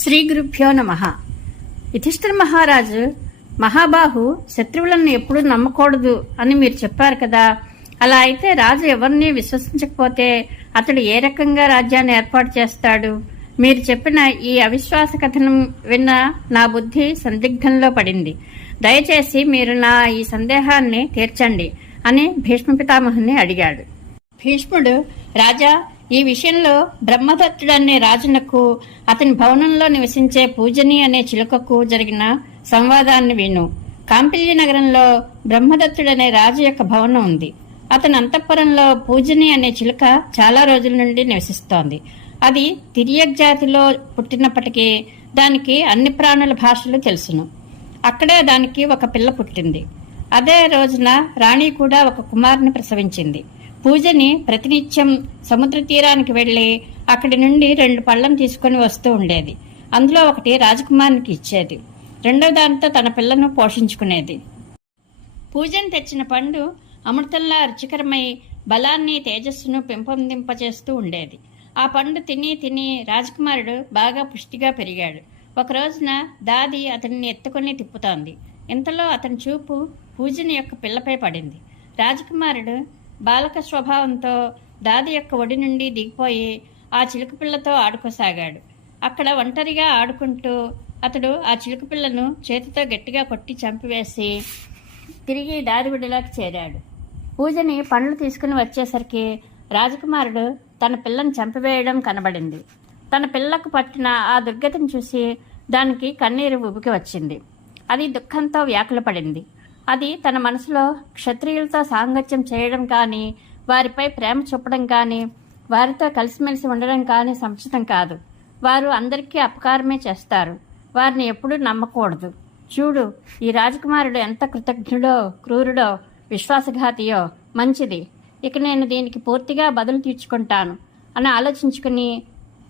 శ్రీ గురుభ్యో నమ. యుధిష్ఠిర మహారాజు మహాబాహు శత్రువులను ఎప్పుడూ నమ్మకూడదు అని మీరు చెప్పారు కదా. అలా అయితే రాజు ఎవరిని విశ్వసించకపోతే అతడు ఏ రకంగా రాజ్యాన్ని ఏర్పాటు చేస్తాడు? మీరు చెప్పిన ఈ అవిశ్వాస కథనం విన్న నా బుద్ధి సందిగ్ధంలో పడింది. దయచేసి మీరు నా ఈ సందేహాన్ని తీర్చండి అని భీష్మ పితామహుని అడిగాడు. భీష్ముడు రాజా ఈ విషయంలో బ్రహ్మదత్తుడనే రాజునకు అతని భవనంలో నివసించే పూజని అనే చిలుకకు జరిగిన సంవాదాన్ని విను. కాంపిల్లి నగరంలో బ్రహ్మదత్తుడనే రాజు యొక్క భవనం ఉంది. అతని అంతఃపురంలో పూజని అనే చిలుక చాలా రోజుల నుండి నివసిస్తోంది. అది తిరియక్ జాతిలో పుట్టినప్పటికీ దానికి అన్ని ప్రాణుల భాషలు తెలుసును. అక్కడే దానికి ఒక పిల్ల పుట్టింది. అదే రోజున రాణి కూడా ఒక కుమారుని ప్రసవించింది. పూజని ప్రతినిత్యం సముద్ర తీరానికి వెళ్ళి అక్కడి నుండి రెండు పళ్ళం తీసుకుని వస్తూ ఉండేది. అందులో ఒకటి రాజకుమారునికి ఇచ్చేది. రెండో దానితో తన పిల్లను పోషించుకునేది. పూజని తెచ్చిన పండు అమృతంలా రుచికరమై బలాన్ని తేజస్సును పెంపొందింపచేస్తూ ఉండేది. ఆ పండు తిని తిని రాజకుమారుడు బాగా పుష్టిగా పెరిగాడు. ఒక రోజున దాది అతన్ని ఎత్తుకొని తిప్పుతోంది. ఇంతలో అతని చూపు పూజని యొక్క పిల్లపై పడింది. రాజకుమారుడు బాలక స్వభావంతో దాది యొక్క ఒడి నుండి దిగిపోయి ఆ చిలుక పిల్లతో ఆడుకోసాగాడు. అక్కడ ఒంటరిగా ఆడుకుంటూ అతడు ఆ చిలుక పిల్లను చేతితో గట్టిగా కొట్టి చంపివేసి తిరిగి దారివిడిలోకి చేరాడు. పూజని పండ్లు తీసుకుని వచ్చేసరికి రాజకుమారుడు తన పిల్లను చంపివేయడం కనబడింది. తన పిల్లకు పట్టిన ఆ దుర్గతిని చూసి దానికి కన్నీరు ఉబికి వచ్చింది. అది దుఃఖంతో వ్యాకులపడింది. అది తన మనసులో క్షత్రియులతో సాంగత్యం చేయడం కానీ వారిపై ప్రేమ చూపడం కానీ వారితో కలిసిమెలిసి ఉండడం కానీ సముచితం కాదు. వారు అందరికీ అపకారమే చేస్తారు. వారిని ఎప్పుడూ నమ్మకూడదు. చూడు ఈ రాజకుమారుడు ఎంత కృతజ్ఞుడో క్రూరుడో విశ్వాసఘాతియో. మంచిది. ఇక నేను దీనికి పూర్తిగా బదులు తీర్చుకుంటాను అని ఆలోచించుకుని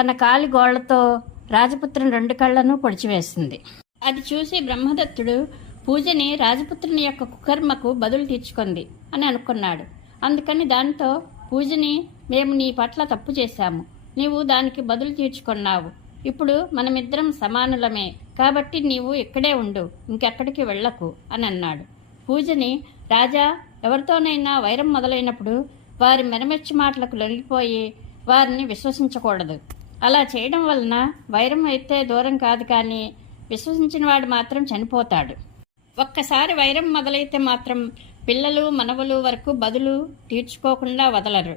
తన కాలి గోళ్ళతో రాజపుత్రుని రెండు కళ్ళను పొడిచివేసింది. అది చూసి బ్రహ్మదత్తుడు పూజని రాజపుత్రుని యొక్క కుకర్మకు బదులు తీర్చుకుంది అని అనుకున్నాడు. అందుకని దానితో పూజని మేము నీ పట్ల తప్పు చేశాము. నీవు దానికి బదులు తీర్చుకున్నావు. ఇప్పుడు మనమిద్దరం సమానులమే. కాబట్టి నీవు ఇక్కడే ఉండు ఇంకెక్కడికి వెళ్ళకు అని అన్నాడు. పూజని రాజా ఎవరితోనైనా వైరం మొదలైనప్పుడు వారి మెరమెచ్చి మాటలకు లొంగిపోయి వారిని విశ్వసించకూడదు. అలా చేయడం వలన వైరం అయితే దూరం కాదు కానీ విశ్వసించిన వాడు మాత్రం చనిపోతాడు. ఒక్కసారి వైరం మొదలైతే మాత్రం పిల్లలు మనవలు వరకు బదులు తీర్చుకోకుండా వదలరు.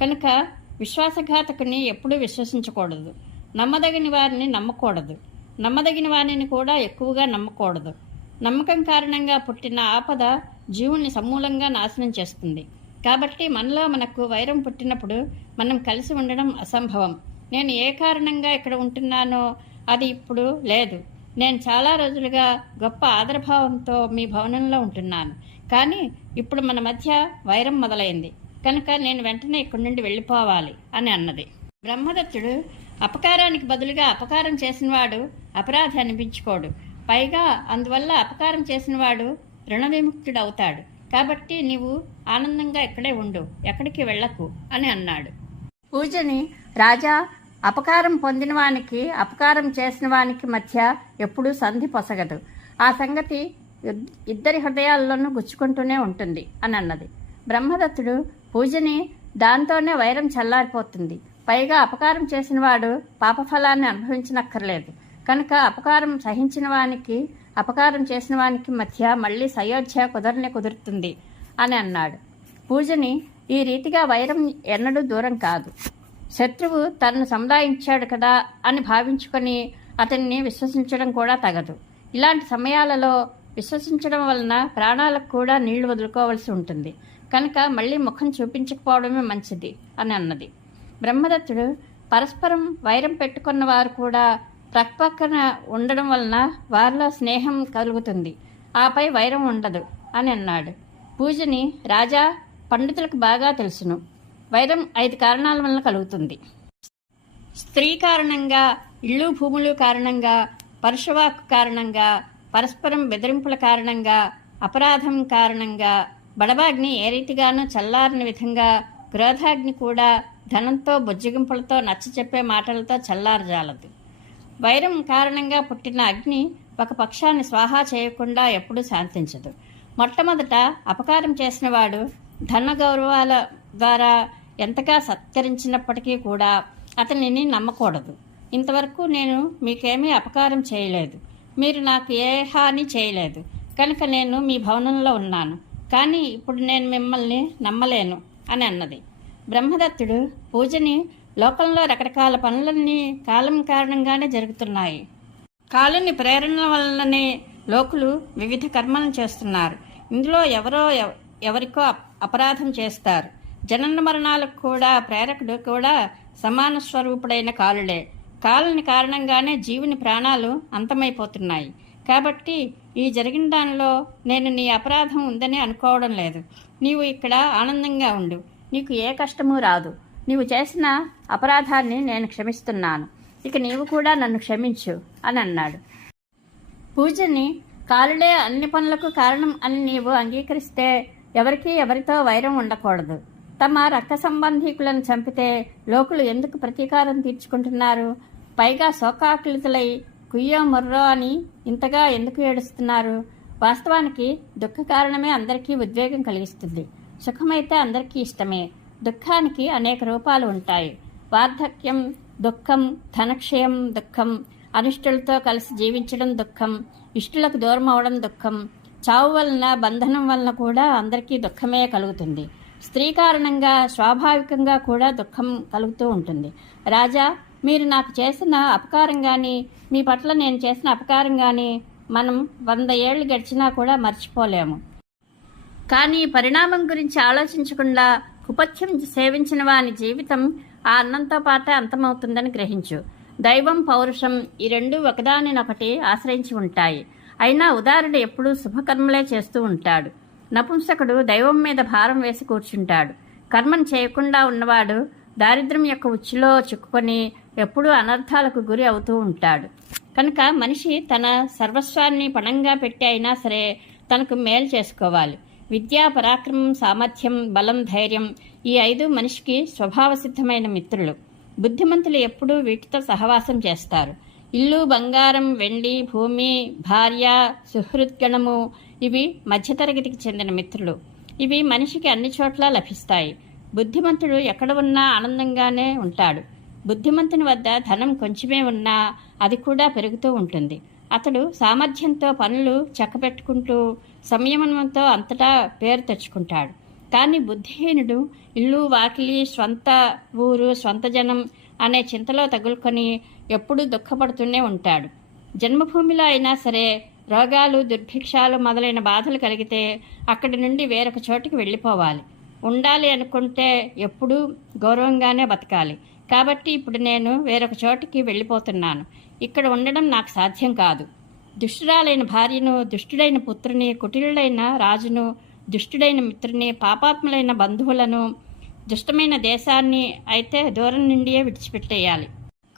కనుక విశ్వాసఘాతకుని ఎప్పుడూ విశ్వసించకూడదు. నమ్మదగిన వారిని నమ్మకూడదు. నమ్మదగిన వారిని కూడా ఎక్కువగా నమ్మకూడదు. నమ్మకం కారణంగా పుట్టిన ఆపద జీవుని సమూలంగా నాశనం చేస్తుంది. కాబట్టి మనలో మనకు వైరం పుట్టినప్పుడు మనం కలిసి ఉండడం అసంభవం. నేను ఏ కారణంగా ఇక్కడ ఉంటున్నానో అది ఇప్పుడు లేదు. నేను చాలా రోజులుగా గొప్ప ఆదరభావంతో మీ భవనంలో ఉంటున్నాను. కానీ ఇప్పుడు మన మధ్య వైరం మొదలైంది. కనుక నేను వెంటనే ఇక్కడి నుండి వెళ్ళిపోవాలి అని అన్నది. బ్రహ్మదత్తుడు అపకారానికి బదులుగా అపకారం చేసినవాడు అపరాధి అనిపించుకోడు. పైగా అందువల్ల అపకారం చేసినవాడు రుణ విముక్తుడవుతాడు కాబట్టి నీవు ఆనందంగా ఇక్కడే ఉండు. ఎక్కడికి వెళ్ళకు అని అన్నాడు. పూజని రాజా అపకారం పొందిన వానికి అపకారం చేసిన వానికి మధ్య ఎప్పుడూ సంధి పొసగదు. ఆ సంగతి ఇద్దరి హృదయాల్లోనూ గుచ్చుకుంటూనే ఉంటుంది అని అన్నది. బ్రహ్మదత్తుడు పూజని దాంతోనే వైరం చల్లారిపోతుంది. పైగా అపకారం చేసిన వాడు పాపఫలాన్ని అనుభవించనక్కర్లేదు. కనుక అపకారం సహించిన వానికి అపకారం చేసిన వానికి మధ్య మళ్ళీ సయోధ్య కుదరని కుదురుతుంది అని అన్నాడు. పూజని ఈ రీతిగా వైరం ఎన్నడూ దూరం కాదు. శత్రువు తనను సముదాయించాడు కదా అని భావించుకొని అతన్ని విశ్వసించడం కూడా తగదు. ఇలాంటి సమయాలలో విశ్వసించడం వలన ప్రాణాలకు కూడా నీళ్ళు వదులుకోవలసి ఉంటుంది. కనుక మళ్ళీ ముఖం చూపించకపోవడమే మంచిది అని అన్నది. బ్రహ్మదత్తుడు పరస్పరం వైరం పెట్టుకున్న వారు కూడా ప్రక్కపక్కన ఉండడం వలన వారిలో స్నేహం కలుగుతుంది. ఆపై వైరం ఉండదు అని అన్నాడు. పూజని రాజా పండితులకు బాగా తెలుసును. వైరం ఐదు కారణాల వలన కలుగుతుంది. స్త్రీ కారణంగా ఇళ్ళు భూములు కారణంగా పరుషవాక్ కారణంగా పరస్పరం బెదిరింపుల కారణంగా అపరాధం కారణంగా బడబాగ్ని ఏ రీతిగానూ చల్లారని విధంగా క్రోధాగ్ని కూడా ధనంతో బుజ్జగింపులతో నచ్చ చెప్పే మాటలతో చల్లారజాలదు. వైరం కారణంగా పుట్టిన అగ్ని ఒక పక్షాన్ని స్వాహా చేయకుండా ఎప్పుడూ శాంతించదు. మొట్టమొదట అపకారం చేసిన వాడు ధన గౌరవాల ద్వారా ఎంతగా సత్కరించినప్పటికీ కూడా అతనిని నమ్మకూడదు. ఇంతవరకు నేను మీకేమీ అపకారం చేయలేదు. మీరు నాకు ఏ హాని చేయలేదు. కనుక నేను మీ భవనంలో ఉన్నాను. కానీ ఇప్పుడు నేను మిమ్మల్ని నమ్మలేను అని అన్నది. బ్రహ్మదత్తుడు పూజని లోకంలో రకరకాల పనులన్నీ కాలం కారణంగానే జరుగుతున్నాయి. కాలుని ప్రేరణ వలననే లోకులు వివిధ కర్మలను చేస్తున్నారు. ఇందులో ఎవరో ఎవరికో అపరాధం చేస్తారు. జనన మరణాలకు కూడా ప్రేరకుడు కూడా సమాన స్వరూపుడైన కాలుడే. కాలుని కారణంగానే జీవుని ప్రాణాలు అంతమైపోతున్నాయి. కాబట్టి ఈ జరిగిన దానిలో నేను నీ అపరాధం ఉందని అనుకోవడం లేదు. నీవు ఇక్కడ ఆనందంగా ఉండు. నీకు ఏ కష్టమూ రాదు. నీవు చేసిన అపరాధాన్ని నేను క్షమిస్తున్నాను. ఇక నీవు కూడా నన్ను క్షమించు అని అన్నాడు. పూజని కాలుడే అన్ని పనులకు కారణం అని నీవు అంగీకరిస్తే ఎవరికీ ఎవరితో వైరం ఉండకూడదు. తమ రక్త సంబంధీకులను చంపితే లోకులు ఎందుకు ప్రతీకారం తీర్చుకుంటున్నారు? పైగా శోకాకులితులై కుయ్యో మొర్రో అని ఇంతగా ఎందుకు ఏడుస్తున్నారు? వాస్తవానికి దుఃఖ కారణమే అందరికీ ఉద్వేగం కలిగిస్తుంది. సుఖమైతే అందరికీ ఇష్టమే. దుఃఖానికి అనేక రూపాలు ఉంటాయి. వార్ధక్యం దుఃఖం ధనక్షయం దుఃఖం అనిష్టులతో కలిసి జీవించడం దుఃఖం ఇష్టులకు దూరం అవడం దుఃఖం చావు వలన బంధనం వలన కూడా అందరికీ దుఃఖమే కలుగుతుంది. స్త్రీ కారణంగా స్వాభావికంగా కూడా దుఃఖం కలుగుతూ ఉంటుంది. రాజా మీరు నాకు చేసిన అపకారం కానీ మీ పట్ల నేను చేసిన అపకారం కానీ మనం వంద ఏళ్ళు గడిచినా కూడా మర్చిపోలేము. కానీ పరిణామం గురించి ఆలోచించకుండా కుపథ్యం సేవించిన వాని జీవితం ఆ అన్నంతో పాటే అంతమవుతుందని గ్రహించు. దైవం పౌరుషం ఈ రెండు ఒకదానినొకటి ఆశ్రయించి ఉంటాయి. అయినా ఉదారుడు ఎప్పుడూ శుభకర్మలే చేస్తూ ఉంటాడు. నపుంసకుడు దైవం మీద భారం వేసి కూర్చుంటాడు. కర్మను చేయకుండా ఉన్నవాడు దారిద్ర్యం యొక్క ఉచ్చులో చిక్కుకొని ఎప్పుడూ అనర్థాలకు గురి అవుతూ ఉంటాడు. కనుక మనిషి తన సర్వస్వాన్ని పణంగా పెట్టి అయినా సరే తనకు మేలు చేసుకోవాలి. విద్యా పరాక్రమం సామర్థ్యం బలం ధైర్యం ఈ ఐదు మనిషికి స్వభావసిద్ధమైన మిత్రులు. బుద్ధిమంతులు ఎప్పుడూ వీటితో సహవాసం చేస్తారు. ఇల్లు బంగారం వెండి భూమి భార్య సుహృద్గణము ఇవి మధ్యతరగతికి చెందిన మిత్రులు. ఇవి మనిషికి అన్ని చోట్ల లభిస్తాయి. బుద్ధిమంతుడు ఎక్కడ ఉన్నా ఆనందంగానే ఉంటాడు. బుద్ధిమంతుని వద్ద ధనం కొంచెమే ఉన్నా అది కూడా పెరుగుతూ ఉంటుంది. అతడు సామర్థ్యంతో పనులు చక్కబెట్టుకుంటూ సంయమనంతో అంతటా పేరు తెచ్చుకుంటాడు. కానీ బుద్ధిహీనుడు ఇల్లు వాకిలి స్వంత ఊరు స్వంత జనం అనే చింతలో తగులుకొని ఎప్పుడూ దుఃఖపడుతూనే ఉంటాడు. జన్మభూమిలో అయినా సరే రోగాలు దుర్భిక్షాలు మొదలైన బాధలు కలిగితే అక్కడి నుండి వేరొక చోటికి వెళ్ళిపోవాలి. ఉండాలి అనుకుంటే ఎప్పుడూ గౌరవంగానే బతకాలి. కాబట్టి ఇప్పుడు నేను వేరొక చోటికి వెళ్ళిపోతున్నాను. ఇక్కడ ఉండడం నాకు సాధ్యం కాదు. దుష్టురాలైన భార్యను దుష్టుడైన పుత్రుని కుటిలుడైన రాజును దుష్టుడైన మిత్రుని పాపాత్ములైన బంధువులను దుష్టమైన దేశాన్ని అయితే దూరం నుండియే విడిచిపెట్టేయాలి.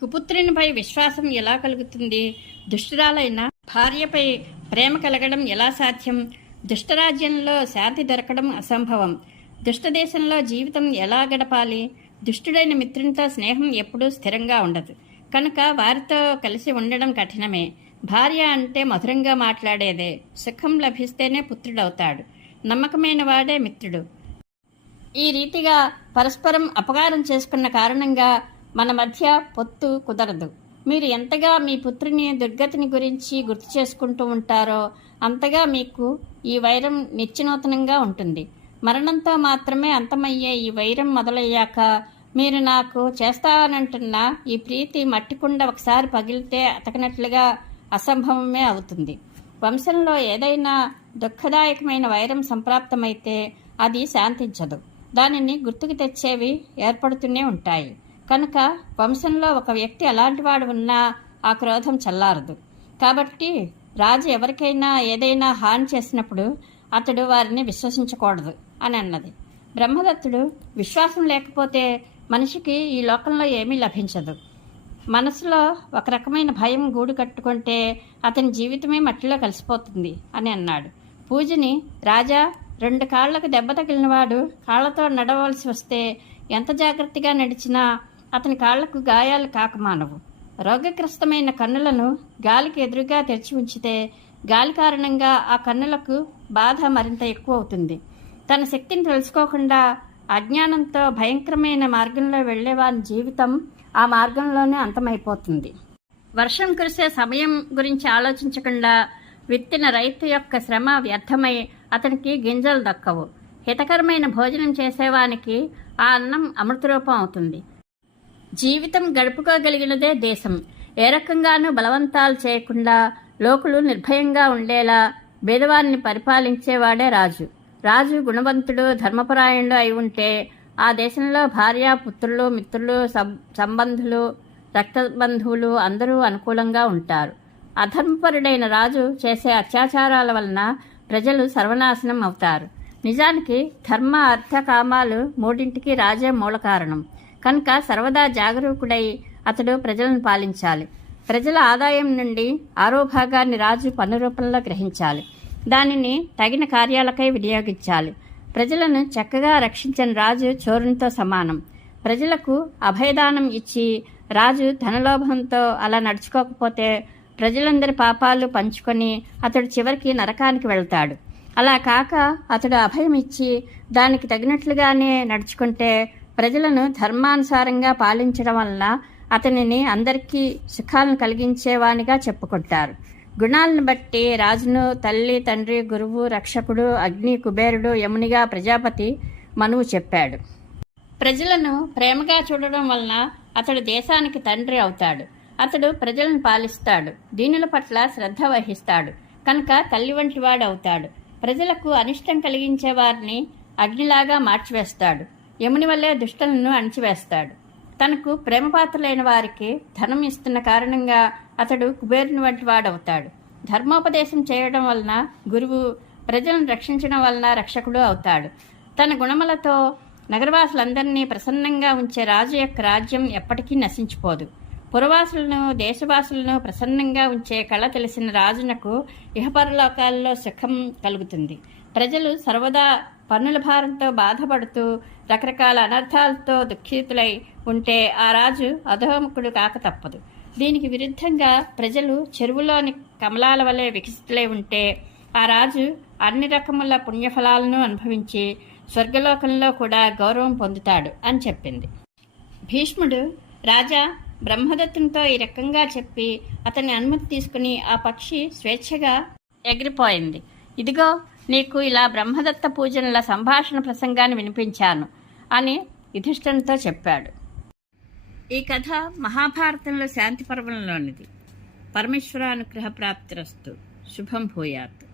కుపుత్రునిపై విశ్వాసం ఎలా కలుగుతుంది? దుష్టురాలైన భార్యపై ప్రేమ కలగడం ఎలా సాధ్యం? దుష్టరాజ్యంలో శాంతి దొరకడం అసంభవం. దుష్టదేశంలో జీవితం ఎలా గడపాలి? దుష్టుడైన మిత్రునితో స్నేహం ఎప్పుడూ స్థిరంగా ఉండదు. కనుక వారితో కలిసి ఉండడం కఠినమే. భార్య అంటే మధురంగా మాట్లాడేదే. సుఖం లభిస్తేనే పుత్రుడవుతాడు. నమ్మకమైన వాడే మిత్రుడు. ఈ రీతిగా పరస్పరం అపకారం చేసుకున్న కారణంగా మన మధ్య పొత్తు కుదరదు. మీరు ఎంతగా మీ పుత్రుని దుర్గతిని గురించి గుర్తు చేసుకుంటూ ఉంటారో అంతగా మీకు ఈ వైరం నిత్యనూతనంగా ఉంటుంది. మరణంతో మాత్రమే అంతమయ్యే ఈ వైరం మొదలయ్యాక మీరు నాకు చేస్తానంటున్న ఈ ప్రీతి మట్టికుండ ఒకసారి పగిలితే అతకనట్లుగా అసంభవమే అవుతుంది. వంశంలో ఏదైనా దుఃఖదాయకమైన వైరం సంప్రాప్తమైతే అది శాంతించదు. దానిని గుర్తుకు తెచ్చేవి ఏర్పడుతూనే ఉంటాయి. కనుక వంశంలో ఒక వ్యక్తి అలాంటివాడు ఉన్నా ఆ క్రోధం చల్లారదు. కాబట్టి రాజు ఎవరికైనా ఏదైనా హాని చేసినప్పుడు అతడు వారిని విశ్వసించకూడదు అని అన్నది. బ్రహ్మదత్తుడు విశ్వాసం లేకపోతే మనిషికి ఈ లోకంలో ఏమీ లభించదు. మనసులో ఒక రకమైన భయం గూడు కట్టుకుంటే అతని జీవితమే మట్టిలో కలిసిపోతుంది అని అన్నాడు. పూజని రాజా రెండు కాళ్ళకు దెబ్బ తగిలినవాడు కాళ్ళతో నడవలసి వస్తే ఎంత జాగ్రత్తగా నడిచినా అతని కాళ్ళకు గాయాలు కాకమానవు. రోగగ్రస్తమైన కన్నులను గాలికి ఎదురుగా తెరిచి ఉంచితే గాలి కారణంగా ఆ కన్నులకు బాధ మరింత ఎక్కువ అవుతుంది తన శక్తిని తెలుసుకోకుండా అజ్ఞానంతో భయంకరమైన మార్గంలో వెళ్ళేవారి జీవితం ఆ మార్గంలోనే అంతమైపోతుంది. వర్షం కురిసే సమయం గురించి ఆలోచించకుండా విత్తిన రైతు యొక్క శ్రమ వ్యర్థమై అతనికి గింజలు దక్కవు. హితకరమైన భోజనం చేసేవానికి ఆ అన్నం అమృతరూపం అవుతుంది. జీవితం గడుపుకోగలిగినదే దేశం. ఏ రకంగానూ బలవంతాలు చేయకుండా లోకులు నిర్భయంగా ఉండేలా భేదవాన్ని పరిపాలించేవాడే రాజు. రాజు గుణవంతుడు ధర్మపరాయణుడు అయి ఉంటే ఆ దేశంలో భార్య పుత్రులు మిత్రులు సం- సంబంధులు రక్తబంధువులు అందరూ అనుకూలంగా ఉంటారు. అధర్మపరుడైన రాజు చేసే అత్యాచారాల వలన ప్రజలు సర్వనాశనం అవుతారు. నిజానికి ధర్మ అర్థ కామాలు మూడింటికి రాజే మూల కారణం కనుక సర్వదా జాగరూకుడై అతడు ప్రజలను పాలించాలి. ప్రజల ఆదాయం నుండి ఆరో భాగాన్ని రాజు పన్ను రూపంలో గ్రహించాలి. దానిని తగిన కార్యాలకై వినియోగించాలి. ప్రజలను చక్కగా రక్షించిన రాజు చోరునితో సమానం. ప్రజలకు అభయదానం ఇచ్చి రాజు ధనలోభంతో అలా నడుచుకోకపోతే ప్రజలందరి పాపాలు పంచుకొని అతడు చివరికి నరకానికి వెళ్తాడు. అలా కాక అతడు అభయం ఇచ్చి దానికి తగినట్లుగానే నడుచుకుంటే ప్రజలను ధర్మానుసారంగా పాలించడం వలన అతనిని అందరికీ సుఖాలను కలిగించేవానిగా చెప్పుకుంటారు. గుణాలను బట్టి రాజును తల్లి తండ్రి గురువు రక్షకుడు అగ్ని కుబేరుడు యమునిగా ప్రజాపతి మనువు చెప్పాడు. ప్రజలను ప్రేమగా చూడడం వలన అతడు దేశానికి తండ్రి అవుతాడు. అతడు ప్రజలను పాలిస్తాడు. దీనుల పట్ల శ్రద్ధ వహిస్తాడు. కనుక తల్లి వంటివాడు అవుతాడు ప్రజలకు అనిష్టం కలిగించే వారిని అగ్నిలాగా మార్చివేస్తాడు. యముని వల్లే దుష్టలను అణిచివేస్తాడు. తనకు ప్రేమపాత్రలైన వారికి ధనం ఇస్తున్న కారణంగా అతడు కుబేరుని వంటి వాడవుతాడు. ధర్మోపదేశం చేయడం వలన గురువు ప్రజలను రక్షించడం వలన రక్షకుడు అవుతాడు. తన గుణములతో నగరవాసులందరినీ ప్రసన్నంగా ఉంచే రాజు యొక్క రాజ్యం ఎప్పటికీ నశించిపోదు. పురవాసులను దేశవాసులను ప్రసన్నంగా ఉంచే కళ తెలిసిన రాజునకు ఇహపరలోకాల్లో సుఖం కలుగుతుంది. ప్రజలు సర్వదా పన్నుల భారంతో బాధపడుతూ రకరకాల అనర్థాలతో దుఃఖితులై ఉంటే ఆ రాజు అధోముఖుడు కాక తప్పదు. దీనికి విరుద్ధంగా ప్రజలు చెరువులోని కమలాల వలె వికసితులై ఉంటే ఆ రాజు అన్ని రకముల పుణ్యఫలాలను అనుభవించి స్వర్గలోకంలో కూడా గౌరవం పొందుతాడు అని చెప్పింది. భీష్ముడు రాజా బ్రహ్మదత్తునితో ఈ రకంగా చెప్పి అతని అనుమతి తీసుకుని ఆ పక్షి స్వేచ్ఛగా ఎగిరిపోయింది. ఇదిగో నీకు ఇలా బ్రహ్మదత్త పూజనుల సంభాషణ ప్రసంగాన్ని వినిపించాను అని యుధిష్ఠునితో చెప్పాడు. ఈ కథ మహాభారతంలో శాంతి పర్వంలోనిది. పరమేశ్వరానుగ్రహ ప్రాప్తిరస్తు శుభం భూయాత్.